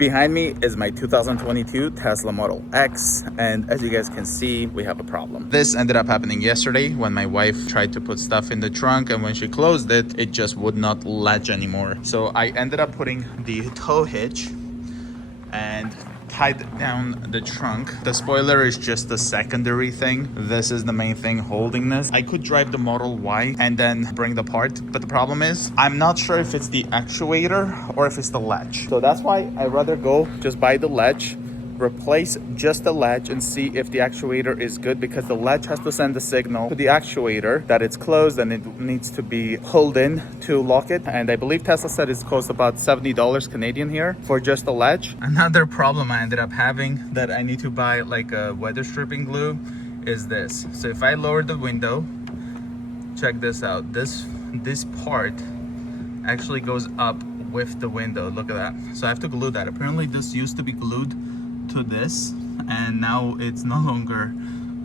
Behind me is my 2022 Tesla Model X, and as you guys can see, we have a problem. This ended up happening yesterday when my wife tried to put stuff in the trunk, and when she closed it, it just would not latch anymore. So I ended up putting the tow hitch and tied down the trunk. The spoiler is just a secondary thing. This is the main thing holding this. I could drive the Model Y and then bring the part, but the problem is I'm not sure if it's the actuator or if it's the latch. So that's why I'd rather go just buy the latch, replace just the latch and see if the actuator is good, because the latch has to send the signal to the actuator that it's closed and it needs to be pulled in to lock it. And I believe Tesla said it's cost about $70 Canadian here for just the latch. Another problem I ended up having that I need to buy like a weather stripping glue is this. So if I lower the window, check this out, this part actually goes up with the window. Look at that. So I have to glue that. Apparently this used to be glued to this and now it's no longer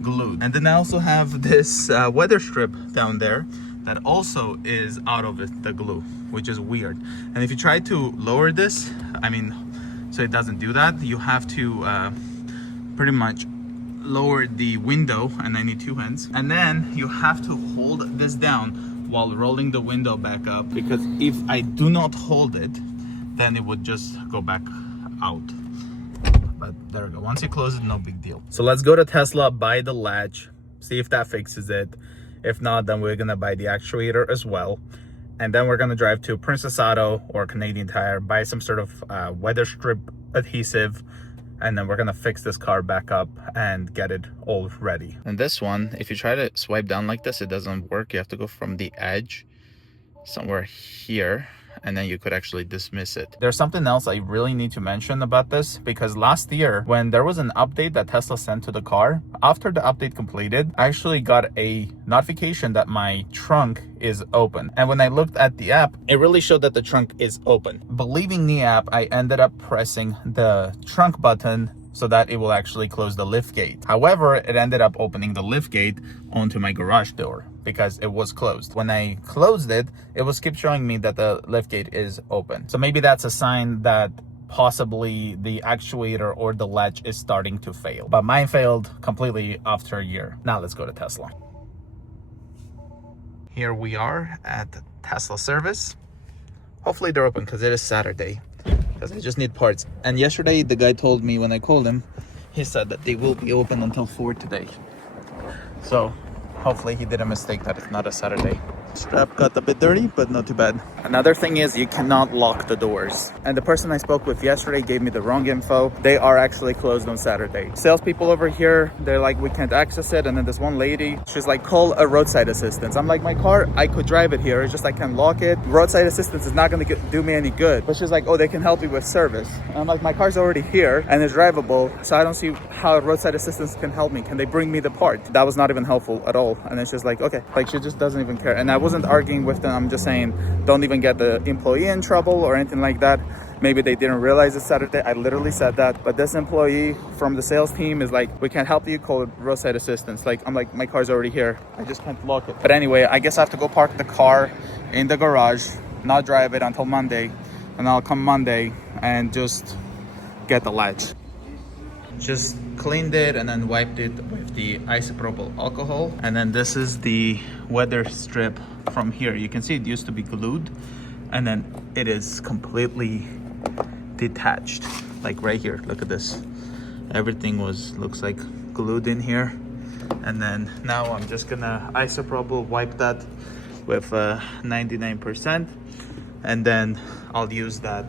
glued. And then I also have this weather strip down there that also is out of the glue, which is weird. And if you try to lower this, so it doesn't do that, you have to pretty much lower the window, and I need two hands, and then you have to hold this down while rolling the window back up, because if I do not hold it, then it would just go back out. But there we go. Once you close it, no big deal. So let's go to Tesla, buy the latch, see if that fixes it. If not, then we're gonna buy the actuator as well. And then we're gonna drive to Princess Auto or Canadian Tire, buy some sort of weather strip adhesive, and then we're gonna fix this car back up and get it all ready. And this one, if you try to swipe down like this, it doesn't work. You have to go from the edge somewhere here, and then you could actually dismiss it. There's something else I really need to mention about this, because last year when there was an update that Tesla sent to the car, after the update completed, I actually got a notification that my trunk is open. And when I looked at the app, it really showed that the trunk is open. Believing the app, I ended up pressing the trunk button so that it will actually close the lift gate. However, it ended up opening the lift gate onto my garage door because it was closed. When I closed it, it was keep showing me that the lift gate is open. So maybe that's a sign that possibly the actuator or the latch is starting to fail. But mine failed completely after a year. Now let's go to Tesla. Here we are at Tesla service. Hopefully they're open because it is Saturday, because I just need parts. And yesterday the guy told me when I called him, he said that they will be open until 4 today. So hopefully he did a mistake that it's not a Saturday. Strap got a bit dirty, but not too bad. Another thing is you cannot lock the doors. And the person I spoke with yesterday gave me the wrong info. They are actually closed on Saturday. Salespeople over here, they're like, we can't access it. And then this one lady, she's like, call a roadside assistance. I'm like, my car, I could drive it here. It's just I can't lock it. Roadside assistance is not gonna do me any good. But she's like, oh, they can help you with service. And I'm like, my car's already here and it's drivable. So I don't see how roadside assistance can help me. Can they bring me the part? That was not even helpful at all. And then she's like, okay, like she just doesn't even care. And I wasn't arguing with them. I'm just saying, don't even get the employee in trouble or anything like that. Maybe they didn't realize it's Saturday. I literally said that. But this employee from the sales team is like, we can't help you, call roadside assistance. Like, I'm like, my car's already here. I just can't lock it. But anyway, I guess I have to go park the car in the garage, not drive it until Monday. And I'll come Monday and just get the latch. Just cleaned it and then wiped it with the isopropyl alcohol. And then this is the weather strip from here. You can see it used to be glued and then it is completely detached. Like right here, look at this. Everything looks like glued in here. And then now I'm just gonna isopropyl wipe that with 99%. And then I'll use that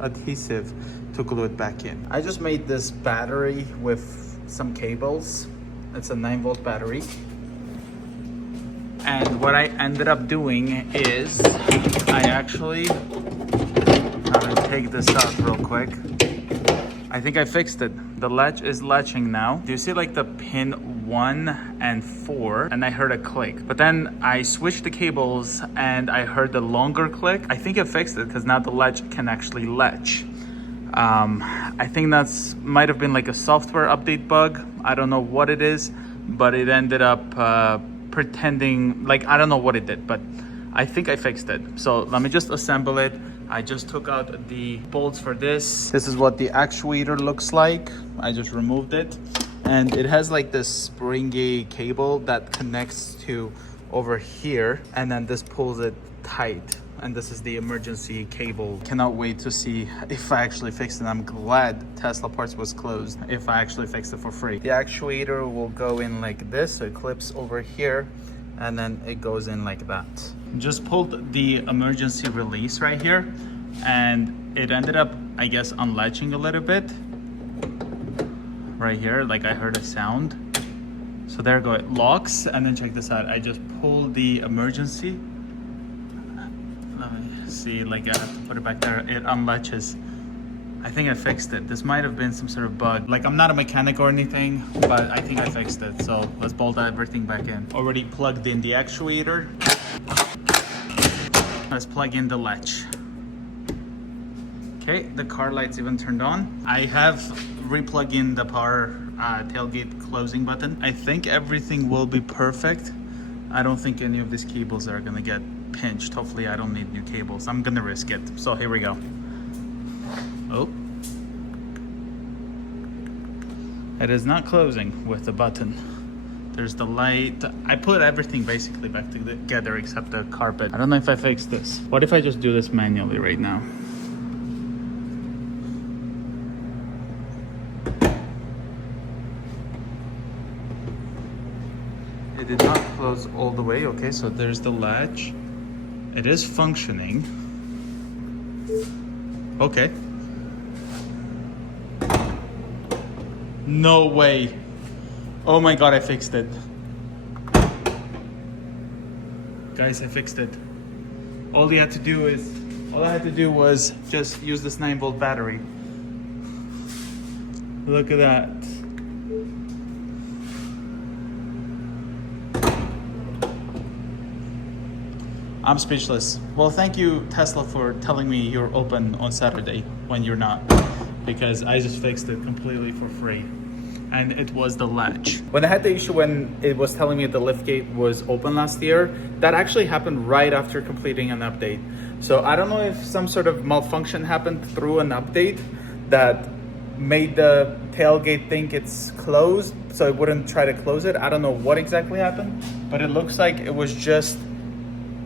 adhesive to glue it back in. I just made this battery with some cables. It's a 9-volt battery. And what I ended up doing is I actually, I'm gonna take this out real quick. I think I fixed it. The latch is latching now. Do you see like the pin 1 and 4? And I heard a click. But then I switched the cables and I heard the longer click. I think it fixed it because now the latch can actually latch. I think that's might have been like a software update bug. I don't know what it is, but it ended up pretending like, I don't know what it did, but I think I fixed it. So let me just assemble it. I just took out the bolts for this. This is what the actuator looks like. I just removed it. And it has like this springy cable that connects to over here. And then this pulls it tight. And this is the emergency cable. Cannot wait to see if I actually fixed it. I'm glad Tesla Parts was closed if I actually fixed it for free. The actuator will go in like this. So it clips over here and then it goes in like that. Just pulled the emergency release right here and it ended up, I guess, unlatching a little bit. Right here, like I heard a sound. So there you go, it locks. And then check this out. I just pulled the emergency. Let me see, like I have to put it back there. It unlatches. I think I fixed it. This might have been some sort of bug. Like I'm not a mechanic or anything, but I think I fixed it. So let's bolt everything back in. Already plugged in the actuator. Let's plug in the latch. Okay, the car light's even turned on. I have replugged in the power tailgate closing button. I think everything will be perfect. I don't think any of these cables are gonna get pinched. Hopefully I don't need new cables. I'm gonna risk it. So here we go. Oh. It is not closing with the button. There's the light. I put everything basically back together except the carpet. I don't know if I fixed this. What if I just do this manually right now? It did not close all the way. Okay, so there's the latch. It is functioning. Okay. No way. Oh my God, I fixed it. Guys, I fixed it. All I had to do was just use this 9-volt battery. Look at that. I'm speechless. Well, thank you, Tesla, for telling me you're open on Saturday when you're not, because I just fixed it completely for free. And it was the latch. When I had the issue when it was telling me the liftgate was open last year, that actually happened right after completing an update. So I don't know if some sort of malfunction happened through an update that made the tailgate think it's closed, so it wouldn't try to close it. I don't know what exactly happened, but it looks like it was just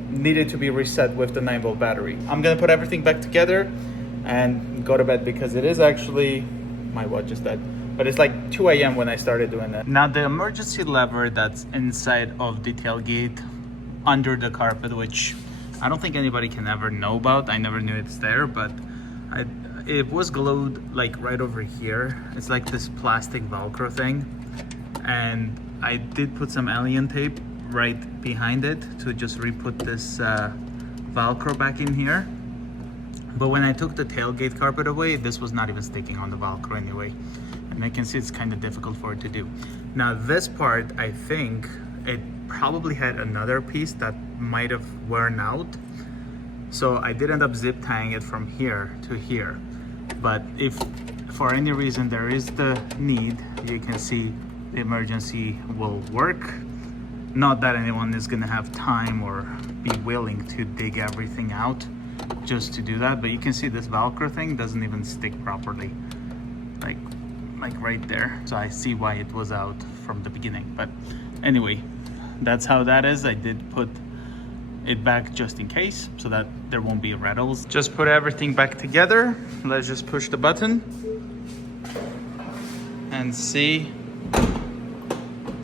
needed to be reset with the 9-volt battery. I'm gonna put everything back together and go to bed because it is actually, my watch is dead, but it's like 2 a.m. when I started doing that. Now the emergency lever that's inside of the tailgate under the carpet, which I don't think anybody can ever know about. I never knew it's there, but it was glued like right over here. It's like this plastic Velcro thing. And I did put some alien tape right behind it to just re-put this Velcro back in here. But when I took the tailgate carpet away, this was not even sticking on the Velcro anyway. And I can see it's kind of difficult for it to do. Now this part, I think it probably had another piece that might have worn out. So I did end up zip tying it from here to here. But if for any reason there is the need, you can see the emergency will work. Not that anyone is gonna have time or be willing to dig everything out just to do that, but you can see this Velcro thing doesn't even stick properly, like right there. So I see why it was out from the beginning. But anyway, that's how that is. I did put it back just in case so that there won't be rattles. Just put everything back together. Let's just push the button and see.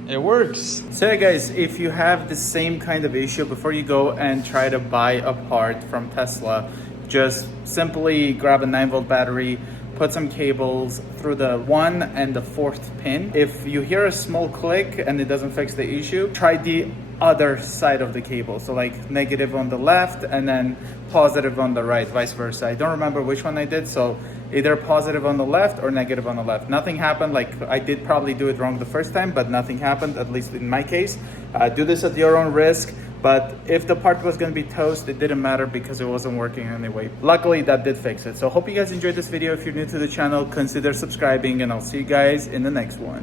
It works. So yeah, guys, if you have the same kind of issue, before you go and try to buy a part from Tesla, just simply grab a 9-volt battery, put some cables through the 1 and the 4th pin. If you hear a small click and it doesn't fix the issue, try the other side of the cable. So like negative on the left and then positive on the right, vice versa. I don't remember which one I did, so either positive on the left or negative on the left. Nothing happened. Like I did probably do it wrong the first time, but nothing happened, at least in my case. Do this at your own risk. But if the part was going to be toast, it didn't matter because it wasn't working anyway. Luckily, that did fix it. So hope you guys enjoyed this video. If you're new to the channel, consider subscribing, and I'll see you guys in the next one.